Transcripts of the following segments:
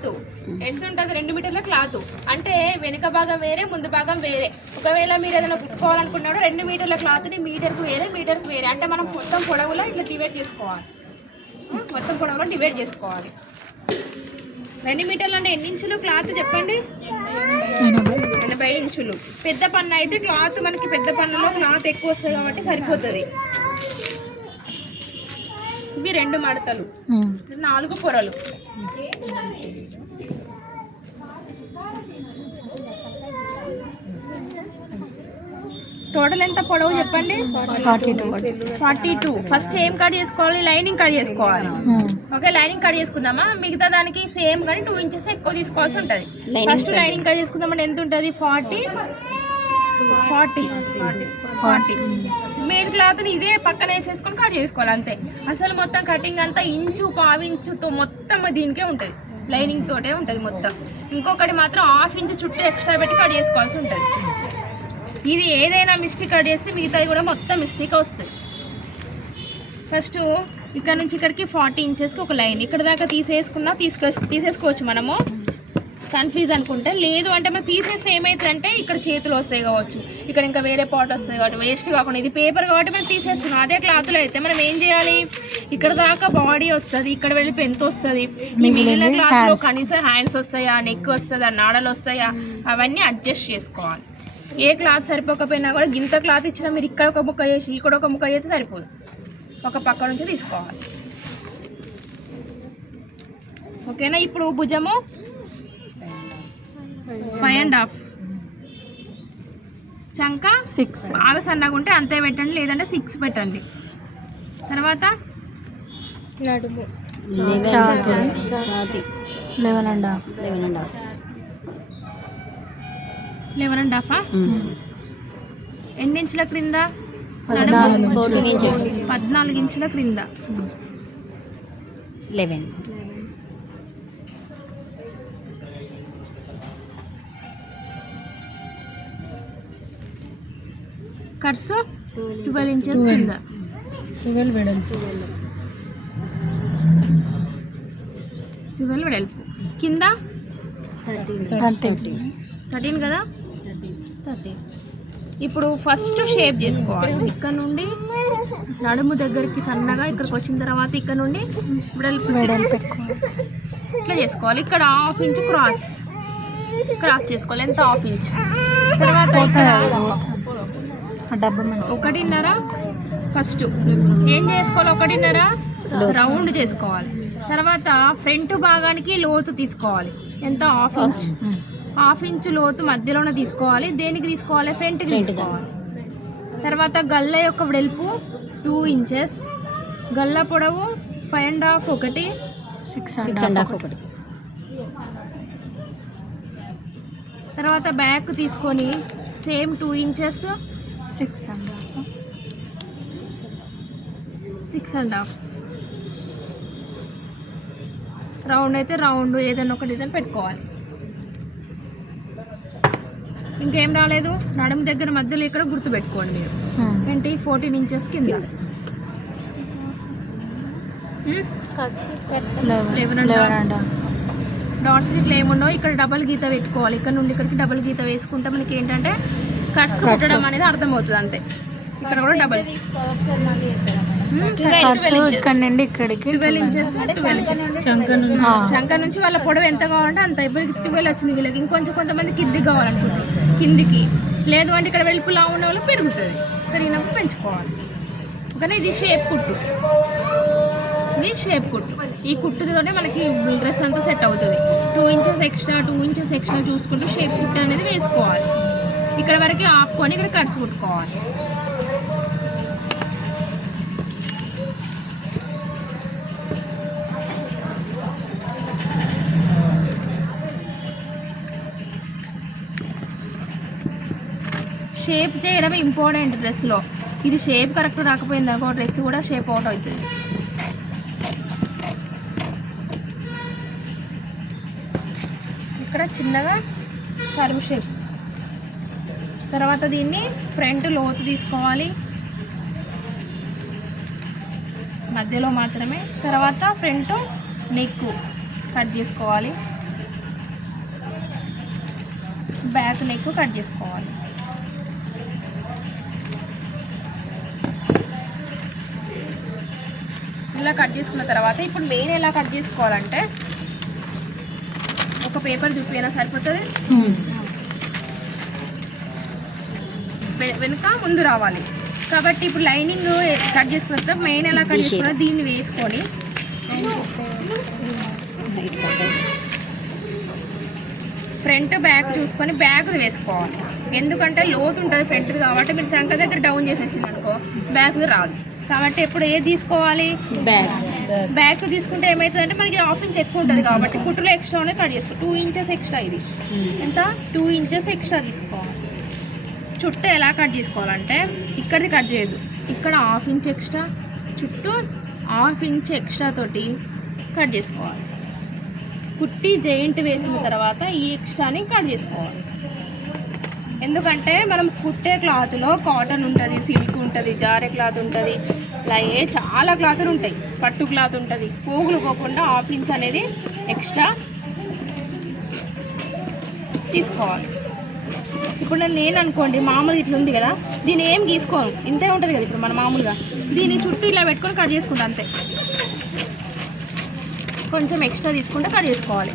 Cloth ఎంత ఉంటుంది 2 మీటర్ల క్లాత్ అంటే వెనుక భాగం వేరే ముందు భాగం వేరే. ఒకవేళ మీరు ఏదైనా కుట్టుకోవాలనుకున్నాడు 2 మీటర్ల క్లాత్ని మీటర్కు వేరే అంటే మనం మొత్తం పొడవులో ఇట్లా డివైడ్ చేసుకోవాలి. మొత్తం పొడవులో డివైడ్ చేసుకోవాలి. 2 మీటర్లు అంటే ఎన్ని ఇంచులు క్లాత్ చెప్పండి? 80 ఇంచులు. పెద్ద పన్ను అయితే క్లాత్ మనకి పెద్ద పన్నులో క్లాత్ ఎక్కువ వస్తుంది కాబట్టి సరిపోతుంది. ఇవి 2 మడతలు, 4 పొరలు. టోటల్ ఎంత పొడవు చెప్పండి? 42. ఫస్ట్ ఏం కట్ చేసుకోవాలి? లైనింగ్ కట్ చేసుకోవాలి. ఓకే, లైనింగ్ కట్ చేసుకుందామా? మిగతా దానికి సేమ్ కానీ 2 ఇంచెస్ ఎక్కువ తీసుకోవాల్సి ఉంటుంది. ఫస్ట్ లైనింగ్ కట్ చేసుకుందామని ఎంత ఉంటుంది? 40. మెయిన్ క్లాత్ని ఇదే పక్కన వేసేసుకొని కట్ చేసుకోవాలి అంతే. అసలు మొత్తం కటింగ్ అంతా ఇంచు పావించుతో మొత్తం దీనికే ఉంటుంది, లైనింగ్ తోటే ఉంటుంది మొత్తం. ఇంకొకటి మాత్రం 1/2 ఇంచు చుట్టూ ఎక్స్ట్రా పెట్టి కట్ చేసుకోవాల్సి ఉంటుంది. ఇది ఏదైనా మిస్టేక్ కట్ చేస్తే మిగతాది కూడా మొత్తం మిస్టేక్ వస్తుంది. ఫస్ట్ ఇక్కడ నుంచి ఇక్కడికి 40 ఇంచెస్కి ఒక లైన్, ఇక్కడ దాకా తీసేసుకోవచ్చు మనము. కన్ఫ్యూజ్ అనుకుంటే లేదు అంటే మనం తీసేస్తే ఏమవుతుందంటే ఇక్కడ చేతులు వస్తాయి కావచ్చు, ఇక్కడ ఇంకా వేరే పాట్ వస్తుంది కాబట్టి వేస్ట్ కాకుండా, ఇది పేపర్ కాబట్టి మనం తీసేస్తున్నాం. అదే క్లాత్లో అయితే మనం ఏం చేయాలి? ఇక్కడ దాకా బాడీ వస్తుంది, ఇక్కడ వెళ్ళి పెంత్ వస్తుంది, మిగిలిన క్లాత్లో కనీసం హ్యాండ్స్ వస్తాయా, నెక్ వస్తుందా, నాడలు వస్తాయా, అవన్నీ అడ్జస్ట్ చేసుకోవాలి. ఏ క్లాత్ సరిపోకపోయినా కూడా గింత క్లాత్ ఇచ్చినా మీరు ఇక్కడ ఒక ముక్క చేసి ఇక్కడ ఒక ముక్క చేస్తే సరిపోదు, ఒక పక్క నుంచి తీసుకోవాలి. ఓకేనా? ఇప్పుడు భుజము 5.5, చంక 6. బాగా సన్నగా ఉంటే అంతే పెట్టండి, లేదంటే 6 పెట్టండి. తర్వాత నడుము 11.5. ఎన్ని ఇంచుల క్రింద? 14 ఇంచుల క్రింద 11. కట్స్ 12 ఇంచెస్ కింద, 12 వెడల్పు కింద 13 కదా, 13. ఇప్పుడు ఫస్ట్ షేప్ చేసుకోవాలి. ఇక్కడ నుండి నడుము దగ్గరికి సన్నగా ఇక్కడికి వచ్చిన తర్వాత ఇక్కడ నుండి వెడల్పు ఇట్లా చేసుకోవాలి. ఇక్కడ 1/2 ఇంచ్ క్రాస్ చేసుకోవాలి. ఎంత? 1/2 ఇంచ్. తర్వాత 1.5 ఫస్ట్ ఏం చేసుకోవాలి? 1.5 రౌండ్ చేసుకోవాలి. తర్వాత ఫ్రంట్ భాగానికి లోతు తీసుకోవాలి. ఎంత? 1/2 ఇంచ్. 1/2 ఇంచ్ లోతు మధ్యలోనే తీసుకోవాలి. దేనికి తీసుకోవాలి? ఫ్రంట్కి తీసుకోవాలి. తర్వాత గల్ల యొక్క వెడల్పు 2 ఇంచెస్, గల్ల పొడవు 5.5 ఒకటి, 6.5 ఒకటి. తర్వాత బ్యాక్ తీసుకొని సేమ్ 2 ఇంచెస్, 6.5. రౌండ్ అయితే రౌండ్ ఏదైనా ఒక డిజైన్ పెట్టుకోవాలి. ఇంకేం రాలేదు. నడుము దగ్గర మధ్యలో ఇక్కడ గుర్తు పెట్టుకోండి మీరు. ఏంటి? 14 ఇంచెస్ కింద 11.5. డాట్స్ ఇట్లా ఏముండవు. ఇక్కడ డబల్ గీత పెట్టుకోవాలి. ఇక్కడ నుండి ఇక్కడికి డబల్ గీత వేసుకుంటే మనకి ఏంటంటే కట్స్ కుట్టడం అనేది అర్థమవుతుంది అంతే. ఇక్కడ కూడా డబల్ ఇక్కడ నుండి ఇక్కడికి 12 ఇంచెస్. చంక నుంచి వాళ్ళ పొడవు ఎంత కావాలంటే అంత. ఇప్పుడు 12 వచ్చింది వీళ్ళకి. ఇంకొంచెం కొంతమంది కిందికి కావాలనుకుంటారు, కిందికి లేదు అంటే ఇక్కడ వెలుపులా ఉన్న వాళ్ళు పెరుగుతుంది, పెరిగినప్పుడు పెంచుకోవాలి. కానీ ఇది షేప్ కుట్టు, ఈ కుట్టుతోనే మనకి డ్రెస్ అంతా సెట్ అవుతుంది. 2 ఇంచెస్ ఎక్స్ట్రా చూసుకుంటూ షేప్ కుట్టు అనేది వేసుకోవాలి. ఇక్కడ వరకు ఆపుకొని ఇక్కడ కట్స్ కుట్టుకోవాలి. షేప్ చేయడం ఇంపార్టెంట్ డ్రెస్లో. ఇది షేప్ కరెక్ట్ రాకపోయింది అనుకో డ్రెస్ కూడా షేప్ అవుట్ అవుతుంది. ఇక్కడ చిన్నగా కర్వ్ షేప్. తర్వాత దీన్ని ఫ్రంట్ లోతు తీసుకోవాలి మధ్యలో మాత్రమే. తర్వాత ఫ్రంట్ నెక్ కట్ చేసుకోవాలి. బ్యాక్ నెక్ కట్ చేసుకోవాలి. ఇలా కట్ చేసుకున్న తర్వాత ఇప్పుడు మెయిన్ ఎలా కట్ చేసుకోవాలంటే ఒక పేపర్ చూపినా సరిపోతుంది. వెనుక ముందు రావాలి కాబట్టి ఇప్పుడు లైనింగ్ కట్ చేసుకున్న తర్వాత మెయిన్ ఎలా కట్ చేసుకున్నా దీన్ని వేసుకొని ఫ్రంట్ బ్యాక్ చూసుకొని బ్యాక్ వేసుకోవాలి. ఎందుకంటే లోతు ఉంటుంది ఫ్రంట్ కాబట్టి మీరు చంక దగ్గర డౌన్ చేసేసింది అనుకో బ్యాక్ రాదు. కాబట్టి ఎప్పుడు ఏది తీసుకోవాలి, బ్యాక్ తీసుకుంటే ఏమవుతుందంటే మనకి ½ ఇంచ్ ఎక్కువ ఉంటుంది కాబట్టి కుట్టులో ఎక్స్ట్రానే కట్ చేసుకో. 2 ఇంచెస్ ఎక్స్ట్రా, ఇది ఎంత 2 ఇంచెస్ ఎక్స్ట్రా తీసుకోవాలి. చుట్టూ ఎలా కట్ చేసుకోవాలంటే ఇక్కడిది కట్ చేయదు, ఇక్కడ ½ ఇంచ్ ఎక్స్ట్రా, చుట్టూ ½ ఇంచ్ ఎక్స్ట్రా తోటి కట్ చేసుకోవాలి. కుట్టి జాయింట్ వేసిన తర్వాత ఈ ఎక్స్ట్రాని కట్ చేసుకోవాలి. ఎందుకంటే మనం కుట్టే క్లాత్లో కాటన్ ఉంటుంది, సిల్క్ ఉంటుంది, జారే క్లాత్ ఉంటుంది, ఇలా చాలా క్లాతులు ఉంటాయి, పట్టు క్లాత్ ఉంటుంది. పోగులు పోకుండా ½ ఇంచ్ అనేది ఎక్స్ట్రా తీసుకోవాలి. ఇప్పుడు నేను అనుకోండి మామూలుగా ఇట్లా ఉంది కదా, దీన్ని ఏం గీసుకోను, ఇంతే ఉంటుంది కదా. ఇప్పుడు మనం మామూలుగా దీన్ని చుట్టూ ఇలా పెట్టుకొని కట్ చేసుకుంటాం అంతే. కొంచెం ఎక్స్ట్రా తీసుకుంటే కట్ చేసుకోవాలి.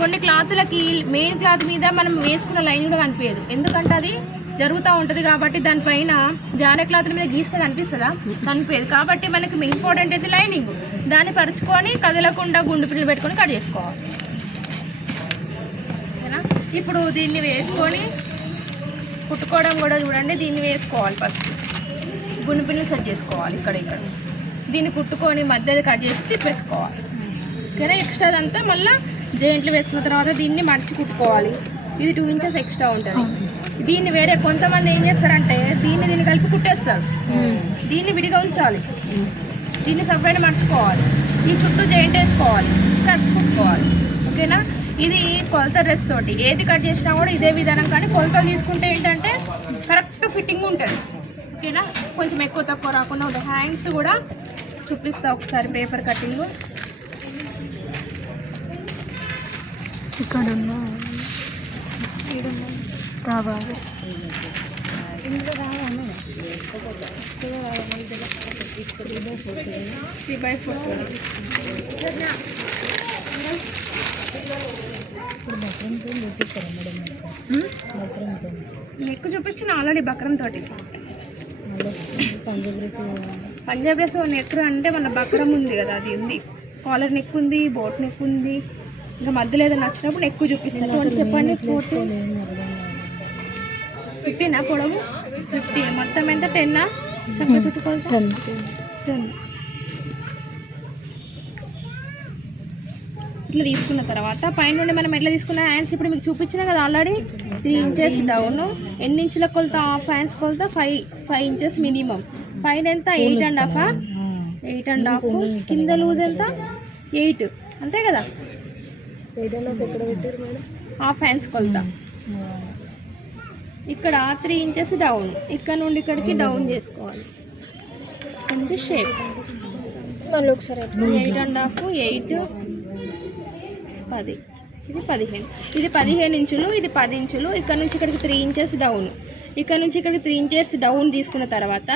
కొన్ని క్లాతులకి మెయిన్ క్లాత్ మీద మనం వేసుకున్న లైన్ కూడా కనిపించదు, ఎందుకంటే అది జరుగుతూ ఉంటుంది కాబట్టి దానిపైన జానే క్లాత్ల మీద గీస్తే కనిపిస్తుందా, కనిపించదు. కాబట్టి మనకి ఇంపార్టెంట్ అయితే లైనింగ్, దాన్ని పరుచుకొని కదలకుండా గుండు పిల్లలు పెట్టుకొని కట్ చేసుకోవాలి. ఓకేనా? ఇప్పుడు దీన్ని వేసుకొని కుట్టుకోవడం కూడా చూడండి, దీన్ని వేసుకోవాలి. ఫస్ట్ గుండు పిల్లలు సెట్ చేసుకోవాలి. ఇక్కడ దీన్ని కుట్టుకొని మధ్యలో కట్ చేసి తిప్పేసుకోవాలి. ఓకేనా? ఎక్స్ట్రా అంతా మళ్ళీ జాయింట్లు వేసుకున్న తర్వాత దీన్ని మడిచి కుట్టుకోవాలి. ఇది 2 ఇంచెస్ ఎక్స్ట్రా ఉంటుంది. దీన్ని వేరే కొంతమంది ఏం చేస్తారంటే దీన్ని కలిపి కుట్టేస్తారు, దీన్ని విడిగా ఉంచాలి, దీన్ని సపరేట్ మర్చుకోవాలి. ఈ చుట్టూ జాయింట్ వేసుకోవాలి, కట్స్ కుట్టుకోవాలి. ఓకేనా? ఇది కొలత డ్రెస్ తోటి ఏది కట్ చేసినా కూడా ఇదే విధానం, కానీ కొలతలు తీసుకుంటే ఏంటంటే కరెక్ట్ ఫిట్టింగ్ ఉంటుంది. ఓకేనా? కొంచెం ఎక్కువ తక్కువ రాకుండా ఉంటుంది. హ్యాండ్స్ కూడా చూపిస్తా ఒకసారి పేపర్ కటింగ్. ఇక్కడ రావాలి 3/4. నెక్ చూపించిన ఆల్రెడీ బక్రం తోటి. పంజాబ్ డ్రెస్ నెక్ అంటే మన బక్రం ఉంది కదా, అది ఉంది. కాలర్ నెక్ ఉంది, బోట్ నెక్ ఉంది. ఇంకా మధ్యలో ఏదైనా నచ్చినప్పుడు ఎక్కువ చూపిస్తాను. చెప్పండి. 15 పొడవు 50, మొత్తం ఎంత 10 చక్క చుట్టుకోవాలి. 10 ఇట్లా తీసుకున్న తర్వాత పైన నుండి మనం ఎట్లా తీసుకున్న హ్యాండ్స్ ఇప్పుడు మీకు చూపించిన కదా ఆల్రెడీ 3 ఇంచెస్ డౌన్. ఎన్ని ఇంచుల కొలత? హాఫ్ హ్యాండ్స్ కొలత 5 ఇంచెస్ మినిమం. పైన ఎంత? 8.5. 8.5. కింద లూజ్ ఎంత? 8, అంతే కదా. హాఫ్ హ్యాండ్స్ కొలత. ఇక్కడ 3 ఇంచెస్ డౌన్, ఇక్కడ నుండి ఇక్కడికి డౌన్ చేసుకోవాలి. కొంచెం షేప్ మళ్ళీ ఒకసారి 8.5, 8, 10. ఇది 15. ఇది 15 ఇంచులు, ఇది 10 ఇంచులు. ఇక్కడ నుంచి ఇక్కడికి 3 ఇంచెస్ డౌన్, ఇక్కడ నుంచి ఇక్కడికి 3 ఇంచెస్ డౌన్ తీసుకున్న తర్వాత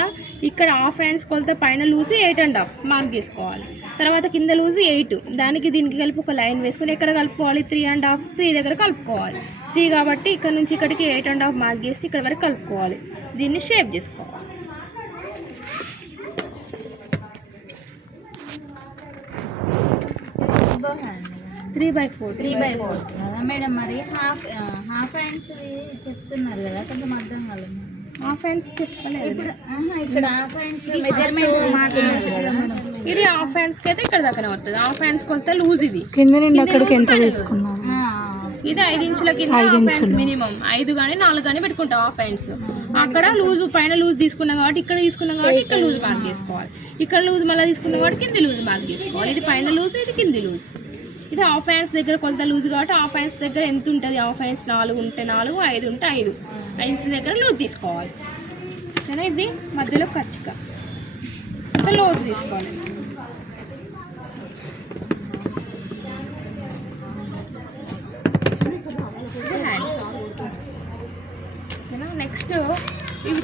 ఇక్కడ హాఫ్ హ్యాండ్స్ కొలత పైన లూజ్ 8.5 మార్క్ చేసుకోవాలి. తర్వాత కింద లూజ్ 8. దానికి దీనికి కలిపి ఒక లైన్ వేసుకొని ఎక్కడ కలుపుకోవాలి? 3.5, 3 దగ్గర కలుపుకోవాలి. 3 కాబట్టి ఇక్కడ నుంచి ఇక్కడికి 8.5 మార్క్ చేసి ఇక్కడ వరకు కలుపుకోవాలి. దీన్ని షేప్ చేసుకోవాలి. Three by four madam. మరి హాఫ్ హ్యాండ్స్ చెప్తున్నారు కదా, కొంచెం అర్థం కాలేదు. హాఫ్ హ్యాండ్స్ చెప్తలేదు ఇక్కడ. హాఫ్ హ్యాండ్స్ మెజర్మెంట్ ఇది హాఫ్ హ్యాండ్స్కి అయితే ఇక్కడ దాకానే వస్తుంది. హాఫ్ హ్యాండ్స్ కొంత లూజ్. ఇది కింద నుండి అక్కడికి ఎంత తీసుకున్నాం? ఇది 5 ఇంచుల కింద హాఫ్ హ్యాండ్స్ మినిమం 5 కానీ 4 కానీ పెట్టుకుంటాం హాఫ్ హ్యాండ్స్. అక్కడ లూజ్ పైన లూజ్ తీసుకున్నాం కాబట్టి ఇక్కడ తీసుకున్నాం కాబట్టి ఇక్కడ లూజ్ మార్క్ చేసుకోవాలి. ఇక్కడ లూజ్ మళ్ళీ తీసుకున్నాం కాబట్టి కింది లూజ్ మార్క్ చేసుకోవాలి. ఇది పైన లూజ్, ఇది కింది లూజ్. ఇది హాఫ్ హ్యాండ్స్ దగ్గర కొంత లూజ్ కాబట్టి హాఫ్ హ్యాండ్స్ దగ్గర ఎంత ఉంటుంది? హాఫ్ హ్యాండ్స్ 4 ఉంటే 4, 5 ఉంటే 5 ఇంచ్ దగ్గర లూజ్ తీసుకోవాలి. ఓకేనా? ఇది మధ్యలో కచ్చిక లోతు తీసుకోవాలి. హ్యాండ్స్ ఓకేనా. నెక్స్ట్ ఇవి